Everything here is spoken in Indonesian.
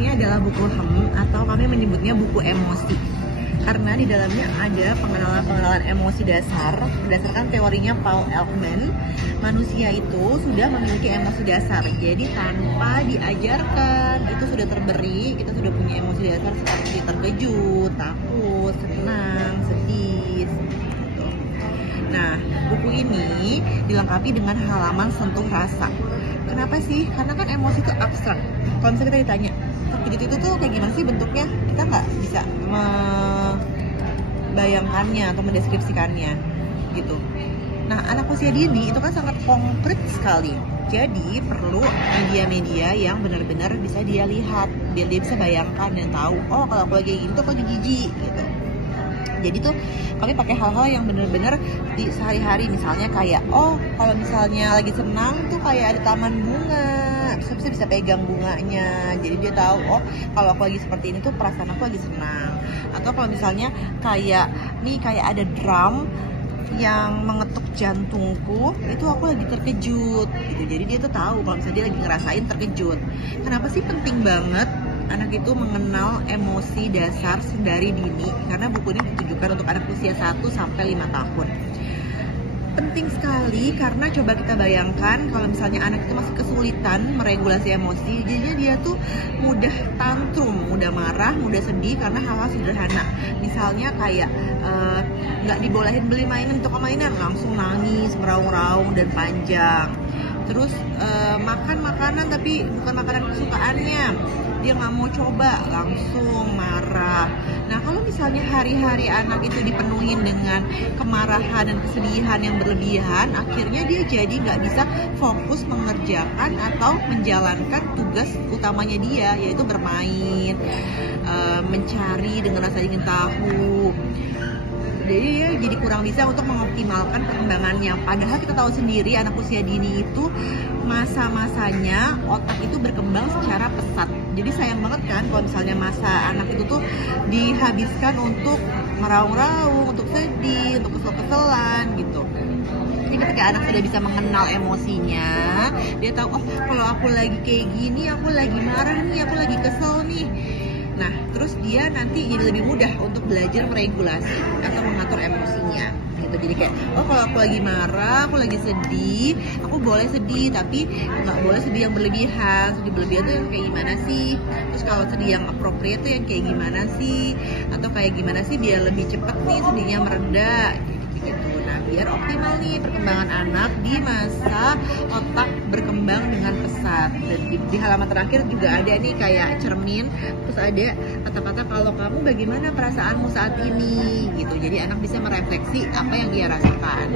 Ini adalah buku HEM atau kami menyebutnya buku emosi. Karena di dalamnya ada pengenalan emosi dasar berdasarkan teorinya Paul Ekman. Manusia itu sudah memiliki emosi dasar. Jadi tanpa diajarkan itu sudah terberi, kita sudah punya emosi dasar seperti terkejut, takut, senang, sedih. Gitu. Nah, buku ini dilengkapi dengan halaman sentuh rasa. Kenapa sih? Karena kan emosi itu abstrak. Kalau misalnya kita ditanya, terkejut itu tuh kayak gimana sih bentuknya? Kita nggak bisa membayangkannya atau mendeskripsikannya gitu. Nah, anak usia dini itu kan sangat konkret sekali. Jadi perlu media-media yang benar-benar bisa dia lihat, biar dia bisa bayangkan dan tahu, oh kalau aku lagi gitu aku jijik gitu. Jadi tuh kami pakai hal-hal yang benar-benar di sehari-hari, misalnya kayak kalau misalnya lagi senang tuh kayak ada taman bunga, terus bisa pegang bunganya, jadi dia tahu kalau aku lagi seperti ini tuh perasaan aku lagi senang. Atau kalau misalnya kayak ada drum yang mengetuk jantungku, itu aku lagi terkejut gitu. Jadi dia tuh tahu kalau misalnya dia lagi ngerasain terkejut. Kenapa sih penting banget anak itu mengenal emosi dasar dari dini? Karena buku ini ditujukan untuk anak usia 1 sampai 5 tahun. Penting sekali karena coba kita bayangkan kalau misalnya anak itu masih kesulitan meregulasi emosi, jadinya dia tuh mudah tantrum, mudah marah, mudah sedih karena hal-hal sederhana. Misalnya kayak nggak dibolehin beli mainan, toko mainan langsung nangis, meraung-raung dan panjang. Terus makan makanan tapi bukan makanan kesukaannya, dia nggak mau coba, langsung marah. Nah, kalau misalnya hari-hari anak itu dipenuhi dengan kemarahan dan kesedihan yang berlebihan, akhirnya dia jadi nggak bisa fokus mengerjakan atau menjalankan tugas utamanya dia, yaitu bermain, mencari dengan rasa ingin tahu. Jadi dia jadi kurang bisa untuk mengoptimalkan perkembangannya. Padahal kita tahu sendiri anak usia dini itu masa-masanya otak itu berkembang secara pesat. Jadi sayang banget kan kalau misalnya masa anak itu tuh dihabiskan untuk meraung-raung, untuk sedih, untuk kesel-keselan gitu. Jadi ketika anak sudah bisa mengenal emosinya, dia tahu kalau aku lagi kayak gini, aku lagi marah nih, aku lagi kesel nih. Nah, terus dia nanti jadi lebih mudah untuk belajar meregulasi atau mengatur emosinya gitu. Jadi kayak, kalau aku lagi marah, aku lagi sedih, aku boleh sedih, tapi nggak boleh sedih yang berlebihan. Sedih berlebihan tuh yang kayak gimana sih? Terus kalau sedih yang appropriate tuh yang kayak gimana sih? Atau kayak gimana sih biar lebih cepat nih sedihnya mereda gitu. Nah, biar optimal nih perkembangan anak di masa otak berkembang dengan pesat. Dan di halaman terakhir juga ada nih kayak cermin, terus ada kata-kata kalau kamu bagaimana perasaanmu saat ini gitu. Jadi anak bisa merefleksi apa yang dia rasakan.